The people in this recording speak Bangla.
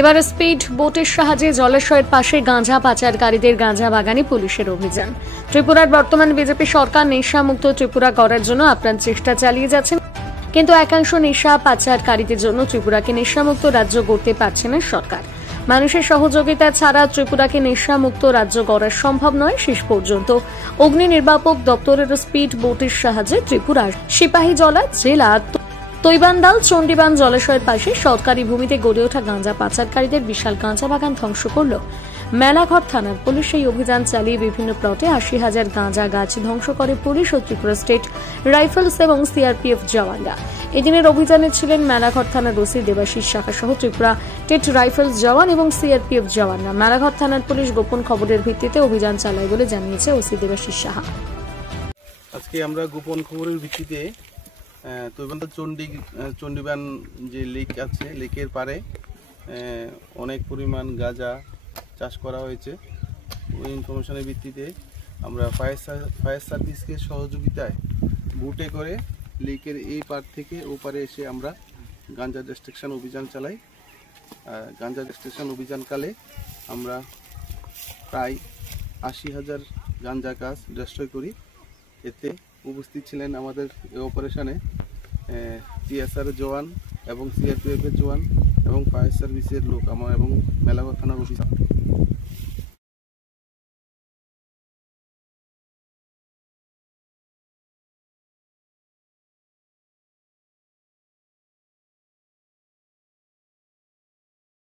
এবার স্পিড বোটের সাহায্যে জলাশয়ের পাশে গাঁজা পাচারকারীদের গাঁজা বাগানে পুলিশের অভিযান। ত্রিপুরার বর্তমান বিজেপি সরকার নেশামুক্ত ত্রিপুরা করার জন্য আপ্রাণ চেষ্টা চালিয়ে যাচ্ছেন, কিন্তু একাংশ নেশা পাচারকারীদের জন্য ত্রিপুরাকে নেশামুক্ত রাজ্য করতে পারছে না সরকার। মানুষের সহযোগিতা ছাড়া ত্রিপুরাকে নেশামুক্ত রাজ্য করা সম্ভব নয়। শেষ পর্যন্ত অগ্নি নির্বাপক দপ্তরের স্পিড বোটের সাহায্যে ত্রিপুরার সিপাহীজলা জেলা তৈবান্দাল চণ্ডীবান জলাশয়ের পাশে সরকারি ভূমিতে গড়ে ওঠা গাঁজা পাচারকারীদের বিশাল গাঁজা বাগান ধ্বংস করল মেলাঘর থানার পুলিশ। এই অভিযান চালিয়ে বিভিন্ন প্লটে ৮০,০০০ গাঁজা গাছ ধ্বংস করে পুলিশ ও ত্রিপুরা স্টেট রাইফেলস এবং সিআরপিএফ জওয়ানরা। এদিনের অভিযানে ছিলেন মেলাঘর থানার ওসি দেবাশিস শাখা সহ ত্রিপুরা স্টেট রাইফেলস জওয়ান এবং সিআরপিএফ জওয়ানরা। মেলাঘর থানার পুলিশ গোপন খবরের ভিত্তিতে অভিযান চালায় বলে জানিয়েছে ওসি দেবাশিস সাহা। আজকে আমরা গোপন খবরের ভিত্তিতে তৈবান্দাল চণ্ডীবান যে লেক আছে, লেকের পারে অনেক পরিমাণ গাঁজা চাষ করা হয়েছে। ওই ইনফরমেশনের ভিত্তিতে আমরা ফায়ার সার্ভিসকে সহযোগিতায় বুটে করে লেকের এই পার থেকে ও পারে এসে আমরা গাঁজা ডিস্ট্রাকশন অভিযান চালাই। গাঁজা ডিস্ট্রাকশন অভিযানকালে আমরা প্রায় ৮০,০০০ গাঁজা গাছ ডিস্ট্রয় করি। এতে উপস্থিত ছিলেন আমাদের এই অপারেশনে টিএসআর জওয়ান এবং সিআরপিএফের জওয়ান এবং ফায়ার সার্ভিসের লোক এবং মেলাঘর থানার অফিসার।